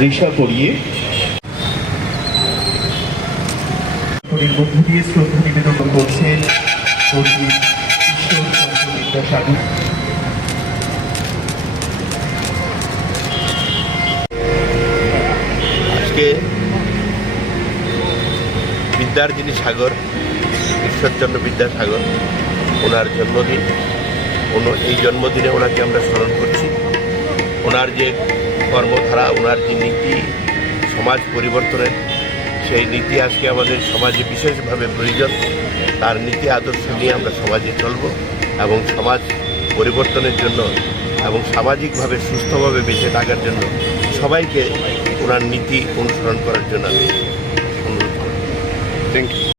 রেশা পরিয়ে মধ্য দিয়ে শ্রদ্ধা নিবেদন করছেন পণ্ডিত ঈশ্বরচন্দ্র বিদ্যাসাগর আজকে বিদ্যার যিনি সাগর ঈশ্বরচন্দ্র বিদ্যাসাগর ওনার জন্মদিন। ওনো এই জন্মদিনে ওনাকে আমরা স্মরণ ওনার যে কর্মধারা, ওনার যে নীতি, সমাজ পরিবর্তনের, সেই নীতি আজকে আমাদের সমাজে বিশেষভাবে প্রয়োজন। তার নীতি আদর্শ নিয়ে আমরা সমাজে চলব এবং সমাজ পরিবর্তনের জন্য এবং সামাজিকভাবে সুস্থভাবে বেঁচে থাকার জন্য সবাইকে ওনার নীতি অনুসরণ করার জন্য আমি অনুরোধ করব। Thank you